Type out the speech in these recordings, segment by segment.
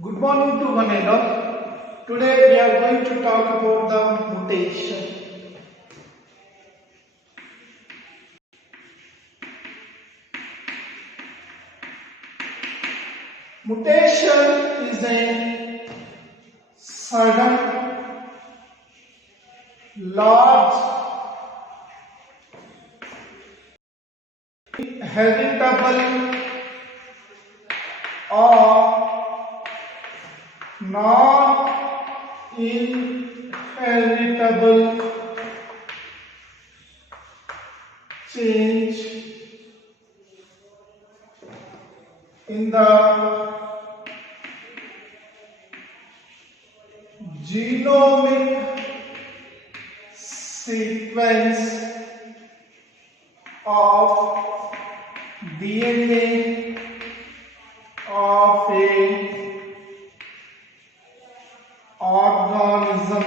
Good morning to one and all. Today we are going to talk about the mutation. Mutation is a sudden, large, heritable or non-inheritable change in the genomic sequence of DNA of a organism.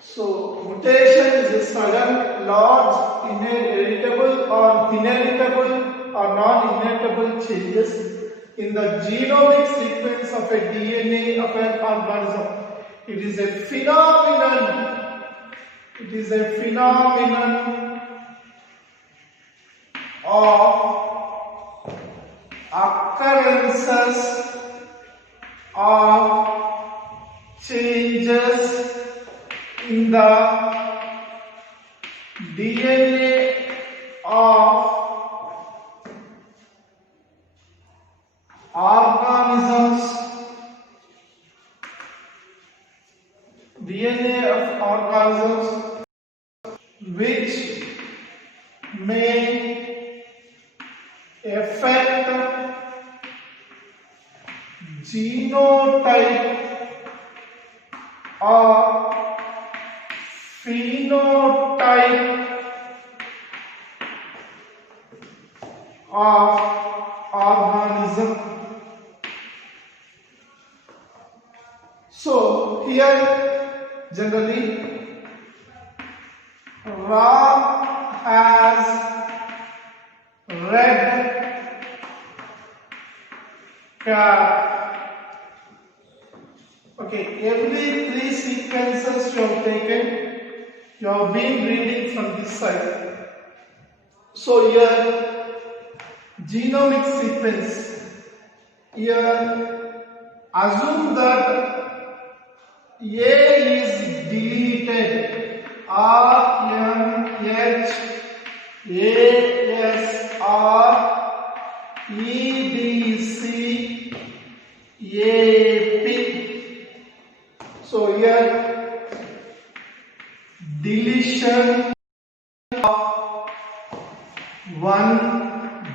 So mutation is a sudden, large, inheritable or non-inheritable changes in the genomic sequence of a DNA of an organism. It is a phenomenon. It is a phenomenon of occurrences of changes in the DNA of organisms, which may affect genotype or phenotype of organism. So here generally Ram has red cap. Okay, every three sequences you have taken, you have been reading from this side. So here genomic sequence, here assume that A is deleted, RNHASREDCAP. So here deletion of one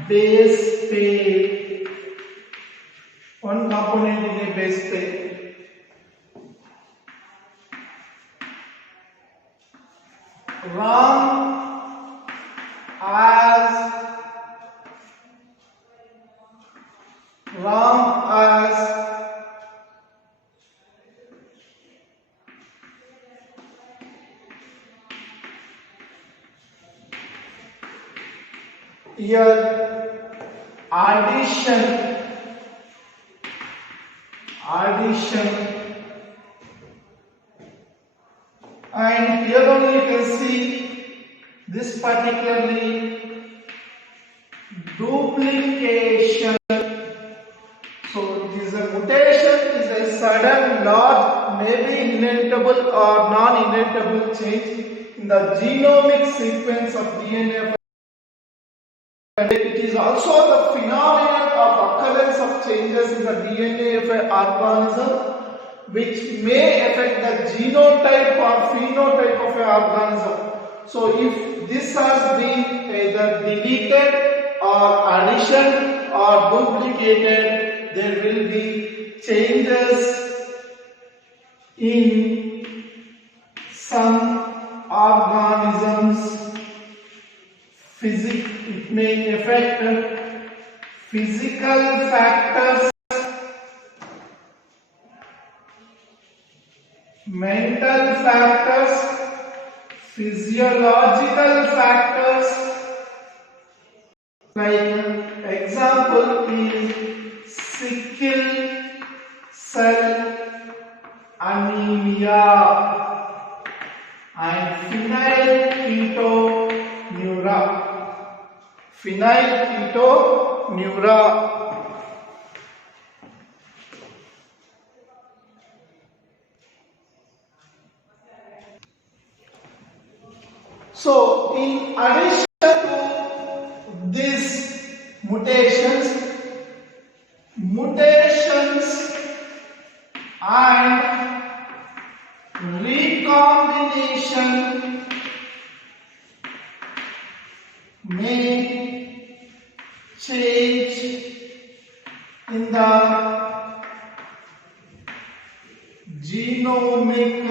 base pair, one component in a base pair. Ram as here addition and here only you can see this particularly duplication. So it is a mutation, is a sudden, large, maybe inheritable or non-inheritable change in the genomic sequence of DNA. And it is also the phenomenon of occurrence of changes in the DNA of an organism, which may affect the genotype or phenotype of an organism. So if this has been either deleted or addition or duplicated, there will be changes in some organisms. It may affect physical factors, mental factors, physiological factors. Like example is sick cell anemia and phenylketonuria. Phenylketonuria. So, in addition to these mutations and recombination may change in the genomic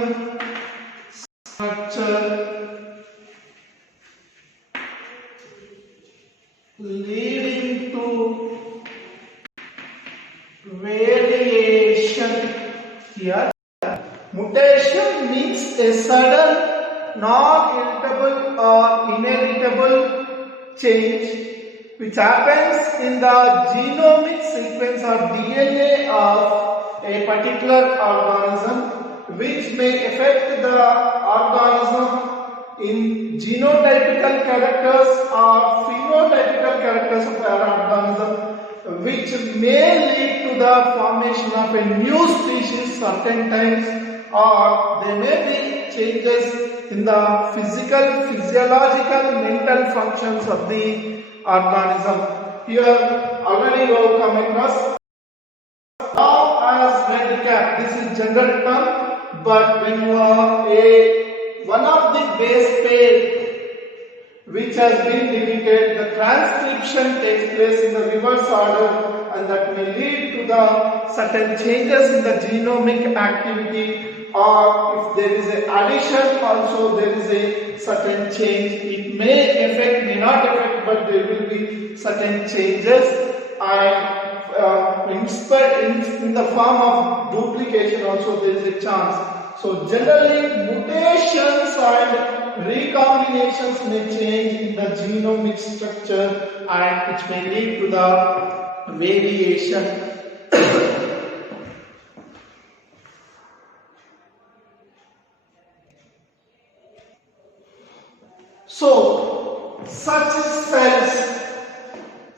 structure, leading to variation. Here, mutation means a sudden, non-irritable or inheritable change which happens in the genomic sequence or DNA of a particular organism, which may affect the organism in genotypical characters or phenotypical characters of our organism, which may lead to the formation of a new species certain times, or there may be changes in the physical, physiological, mental functions of the organism. Here already you have come across. Now as red cap, this is general term, but when you are one of the base pair which has been deleted, the transcription takes place in the reverse order, and that may lead to the certain changes in the genomic activity, or if there is an addition also there is a certain change. It may affect, may not affect, but there will be certain changes, and in the form of duplication also there is a chance. So generally mutations and recombinations may change in the genomic structure, and which may lead to the variation. So such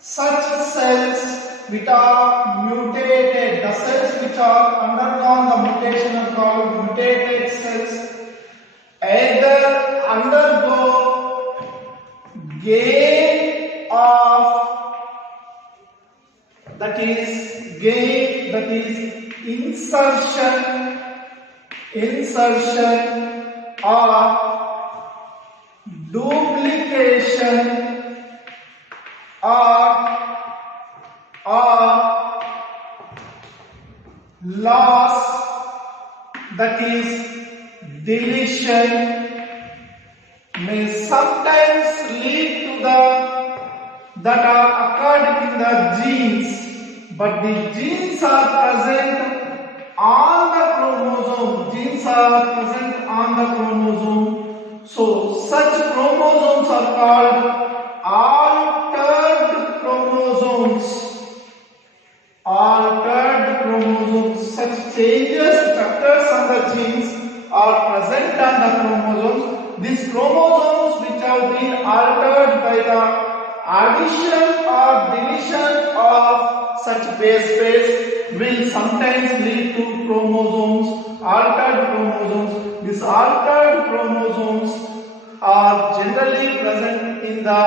cells which are mutated, the cells which are undergone the mutation are called mutated cells, either undergo gain of, that is insertion or duplication or loss, that is deletion, may sometimes lead to that are occurred in the genes, but the genes are present on the chromosome. So such chromosomes are called altered chromosomes. Such changes occurs on the genes are present on the chromosomes. These chromosomes which have been altered by the addition or deletion of such base pairs will sometimes lead to altered chromosomes. These altered chromosomes are generally present in the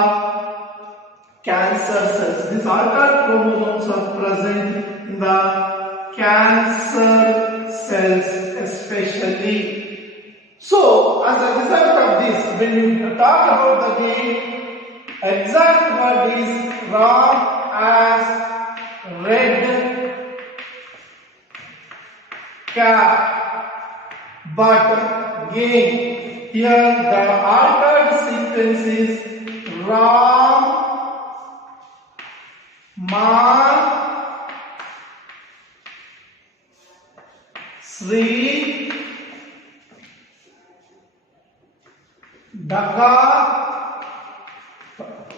cancer cells. These altered chromosomes are present in the cancer cells especially. So, as a result of this, when you talk about the gain, exact word is wrong as red cap, but gain, here the altered sequence is Ram, Man, Sri, Daga,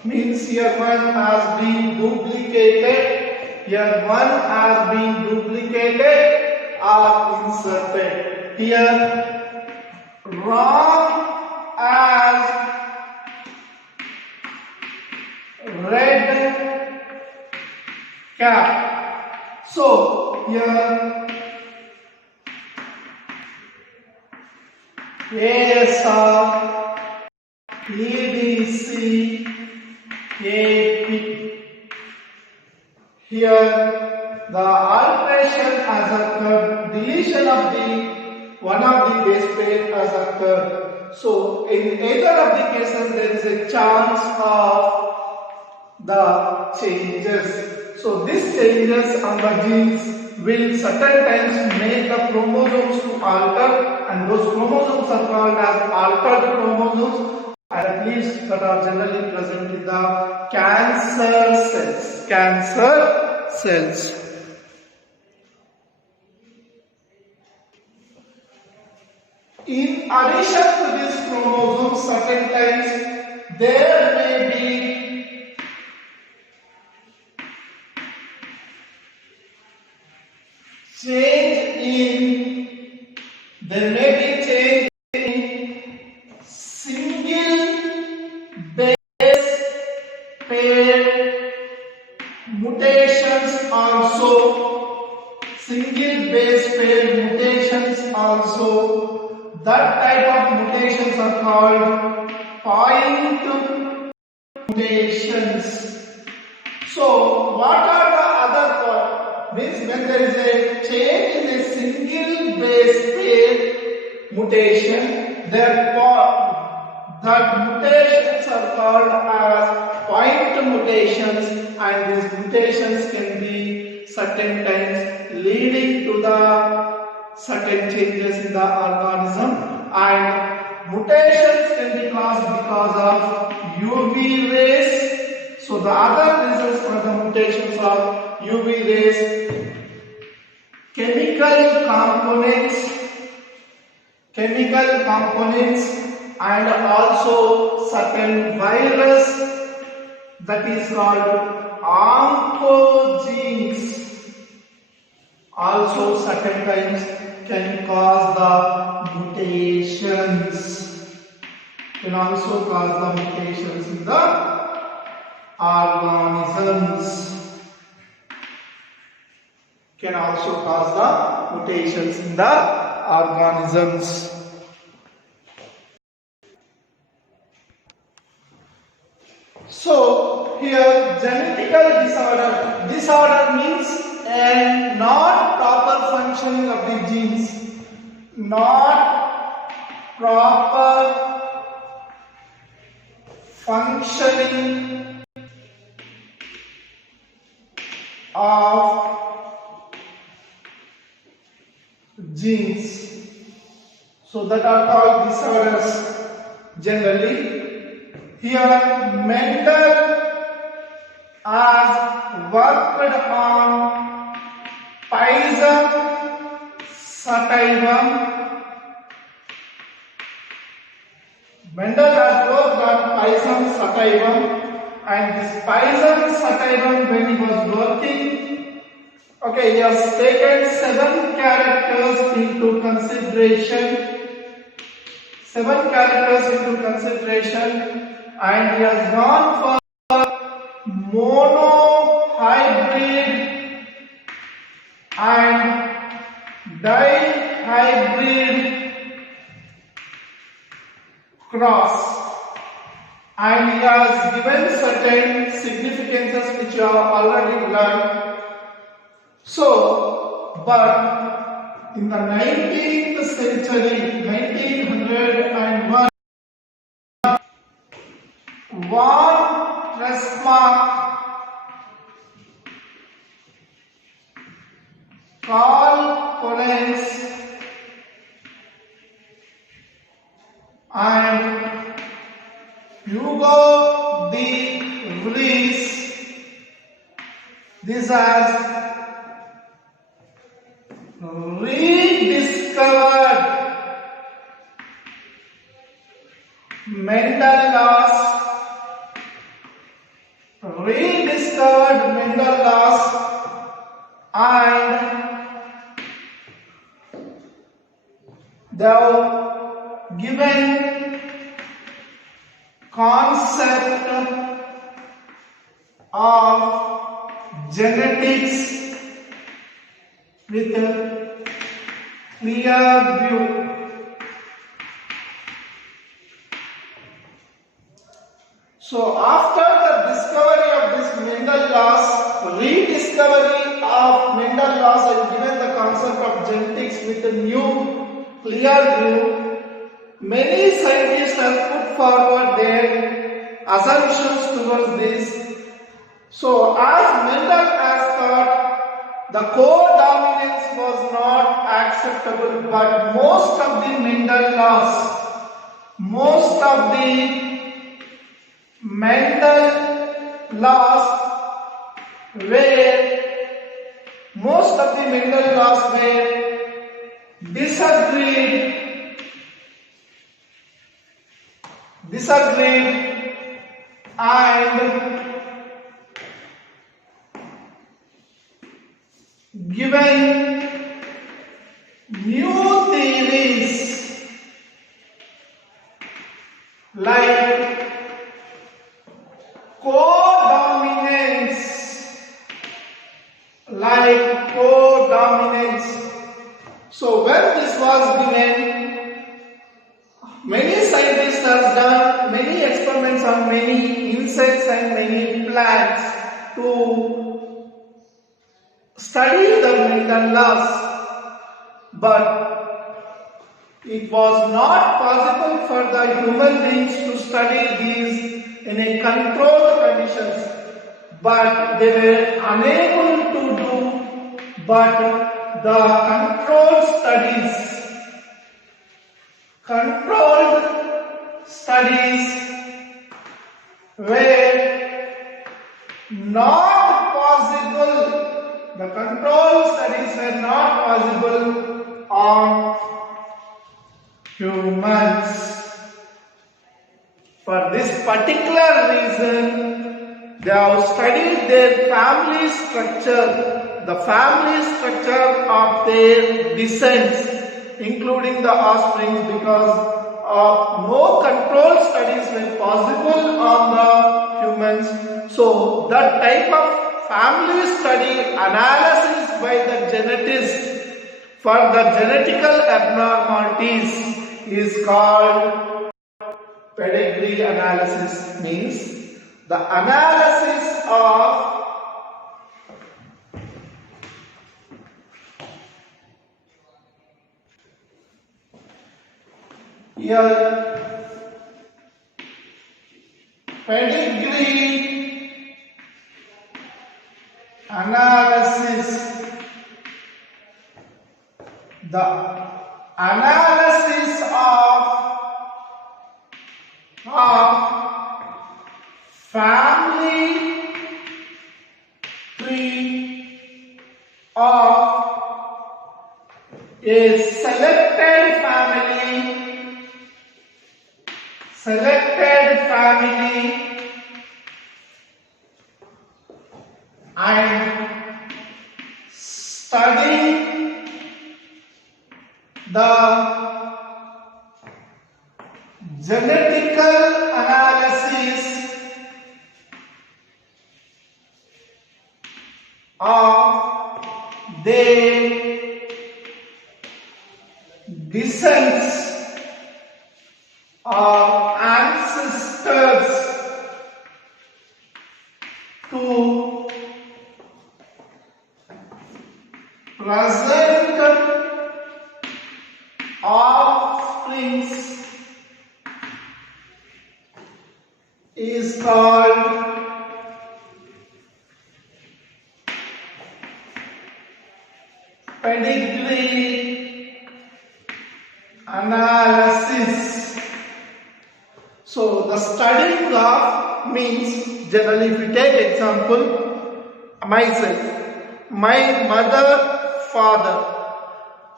means here one has been duplicated, here one has been duplicated, are inserted. Here, Ram as red cap. So here ASR, EDC, AP. Here the alteration has occurred, deletion of the one of the base pair has occurred. So in either of the cases there is a chance of the changes. So these changes on the genes will certain times make the chromosomes to alter, and those chromosomes are called as altered chromosomes, and at least that are generally present in the cancer cells. Cancer cells. In addition to these chromosomes, certain times there may be change in single base pair mutations also. Single base pair mutations also. That type of mutations are called point mutations. So what are the other means when there is a change in a single base pair mutation, that mutations are called as point mutations, and these mutations can be certain times leading to the certain changes in the organism, and mutations can be caused because of UV rays. So the other reasons for the mutations are UV rays, chemical components, and also certain virus, that is called oncogenes. Also certain times can cause the mutations. Can also cause the mutations in the organisms. Can also cause the mutations in the organisms. So here genetical disorder. Disorder means a not proper functioning of the genes. Not proper functioning of genes. So that are called disorders generally. Here Mendel has worked on Pisum sativum. Mendel has worked on Pisum sativum, and this Pisum sativum, when he was working, he has taken 7 characters into consideration. 7 characters into consideration, and he has gone for monohybrid and dihybrid cross, and he has given certain significances which you have already learned. So, but in the 19th century, 1901, von Reismark, Karl Collins, and Hugo de Vries, this has rediscovered Mendel laws, and they have given concept of genetics with a clear view. So after the discovery of this Mendel laws, rediscovery of Mendel laws has given the concept of genetics with a new clear view. Many scientists have put forward their assumptions towards this. So as Mendel has thought, the co-dominance was not acceptable, but most of the Mendel laws, most of the Mendel laws were disagreed and given new theories like co-dominance. So when this was given, many scientists have done many experiments on many insects and many plants to study the Mendel laws, but it was not possible for the human beings to study these in a controlled conditions, but they were unable to do, but the controlled studies were not possible. The controlled studies were not possible on humans. For this particular reason, they have studied their family structure, the family structure of their descendants, including the offspring, because of no controlled studies were possible on the humans. So that type of family study analysis by the genetist for the genetical abnormalities is called pedigree analysis. Means the analysis of pedigree analysis, the analysis of family tree of a selected family and studying the genetical analysis of their descendants or ancestors to present offsprings is called pedigree analysis. So the studying of means, generally if we take example, myself, my mother, father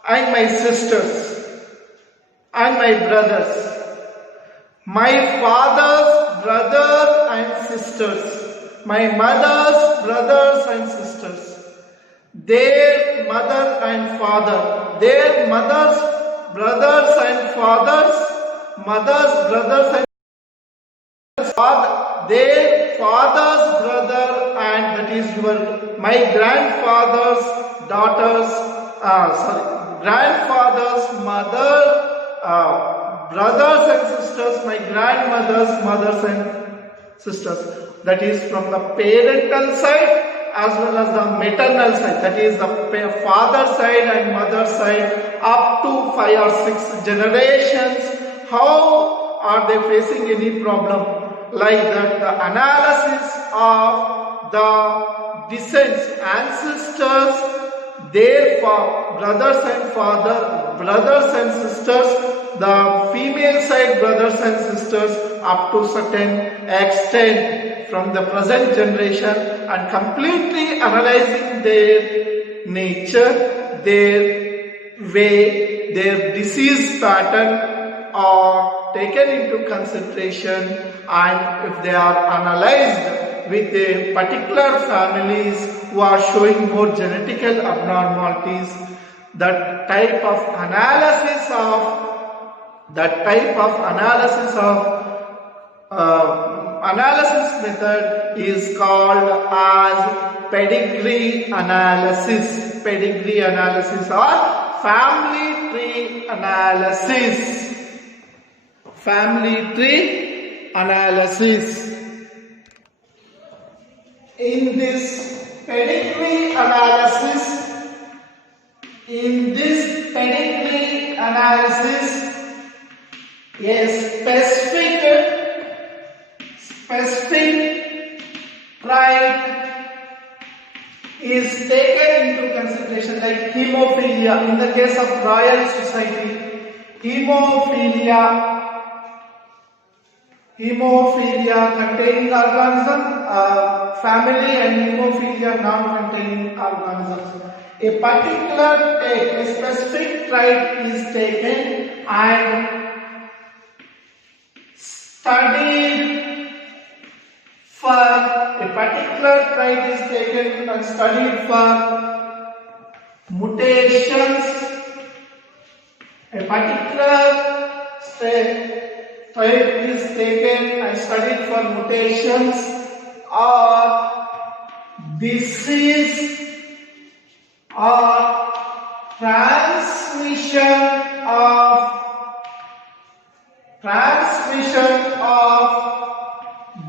and my sisters and my brothers, my father's brother and sisters, my mother's brothers and sisters, their mother and father, their mother's brothers and fathers, mothers, brothers and their father's brother, and that is my grandfather's daughters, grandfather's mother, brothers and sisters, my grandmother's mothers and sisters. That is from the parental side as well as the maternal side, that is the father side and mother side, up to 5 or 6 generations. How are they facing any problem? Like that, the analysis of the descents, ancestors, their brothers and brothers and sisters, the female side brothers and sisters, up to certain extent from the present generation, and completely analyzing their nature, their way, their disease pattern are taken into consideration, and if they are analyzed with a particular families who are showing more genetical abnormalities, that type of analysis method is called as pedigree analysis. Pedigree analysis or family tree analysis. Family tree analysis. In this pedigree analysis, a specific trait is taken into consideration, like hemophilia. In the case of Royal Society, hemophilia containing organism, family, and hemophilia non-containing organisms. A particular trait, a specific trait is taken and studied for mutations. A particular trait is taken and studied for mutations or disease or transmission of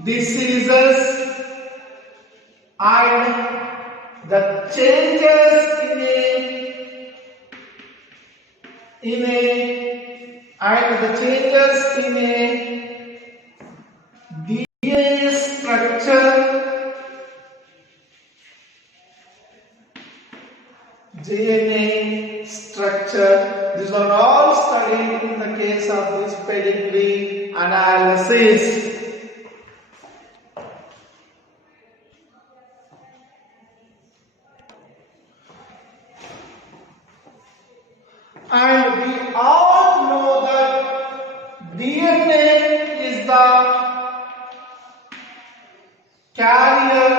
diseases, and the changes in a DNA structure, These are all studied in the case of this pedigree analysis. And we all know that DNA is the carrier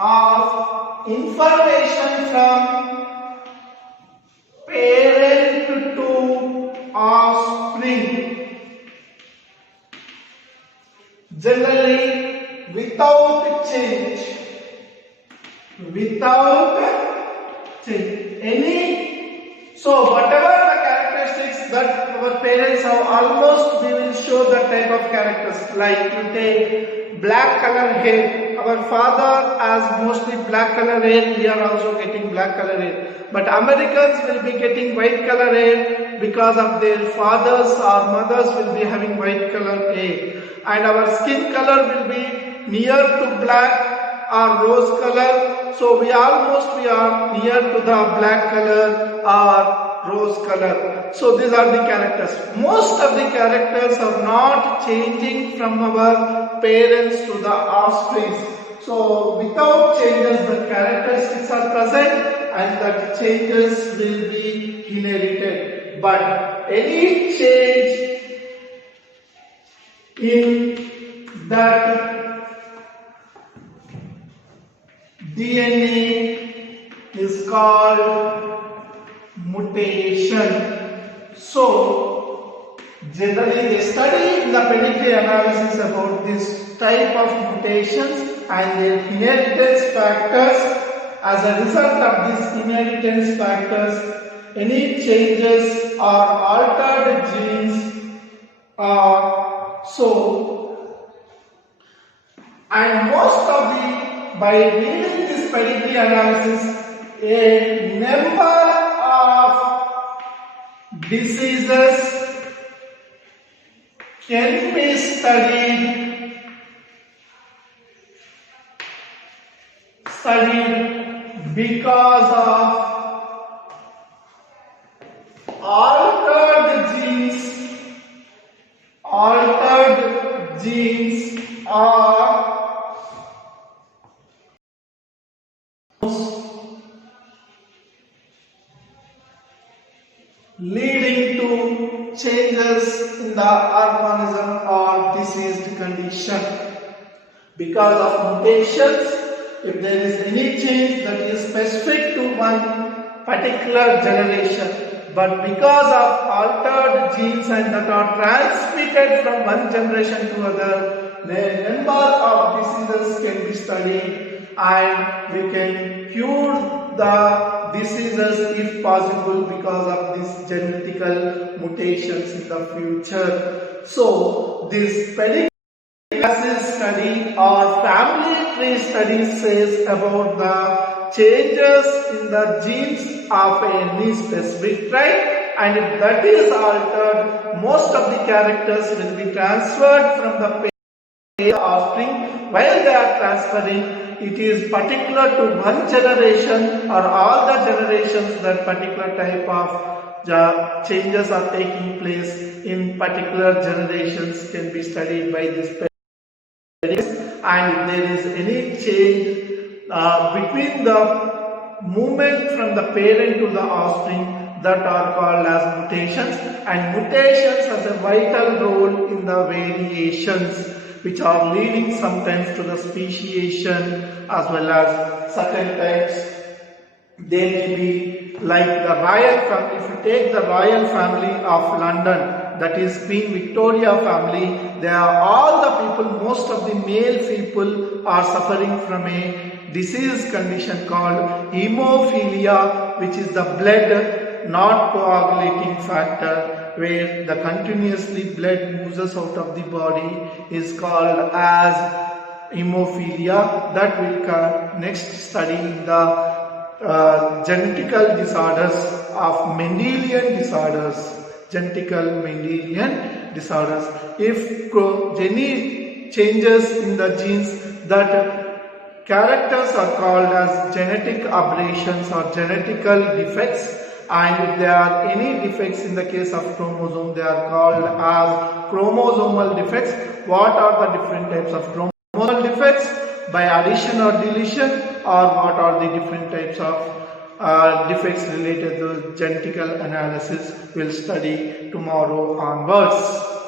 of information from parent to offspring, generally without change. So whatever the characteristics that our parents have, almost we will show that type of characters. Like you take black color hair, our father has mostly black color hair, we are also getting black color hair. But Americans will be getting white color hair because of their fathers or mothers will be having white color hair. And our skin color will be near to black or rose color. So we are near to the black color or rose color. So these are the characters. Most of the characters are not changing from our parents to the offspring. So without changes, the characteristics are present and the changes will be inherited. But any change in that DNA is called mutation. So, generally they study in the pedigree analysis about this type of mutations and their inheritance factors. As a result of these inheritance factors, any changes or altered genes are and most of the, by reading this pedigree analysis, a number of diseases can be studied because of altered genes are leading to changes in the organism or diseased condition. Because of mutations, if there is any change that is specific to one particular generation, but because of altered genes and that are transmitted from one generation to other, the number of diseases can be studied and we can cure the diseases if possible because of these genetical mutations in the future. So, this pedigree study or family tree study says about the changes in the genes of any specific tribe, and if that is altered, most of the characters will be transferred from the offspring. While they are transferring, it is particular to one generation or all the generations that particular type of changes are taking place in particular generations can be studied by this. And if there is any change between the movement from the parent to the offspring, that are called as mutations, and mutations has a vital role in the variations which are leading sometimes to the speciation as well as certain types. They may be like the royal family. If you take the royal family of London, that is Queen Victoria family, they are all the people, most of the male people are suffering from a disease condition called hemophilia, which is the blood not coagulating factor, where the continuously blood moves out of the body is called as hemophilia. That will come next study in the genetical disorders of Mendelian disorders. Genetical Mendelian disorders. If any changes in the genes, that characters are called as genetic aberrations or genetical defects, and if there are any defects in the case of chromosome, they are called as chromosomal defects. What are the different types of chromosomal defects? By addition or deletion, or what are the different types of defects related to genetical analysis? We'll study tomorrow onwards.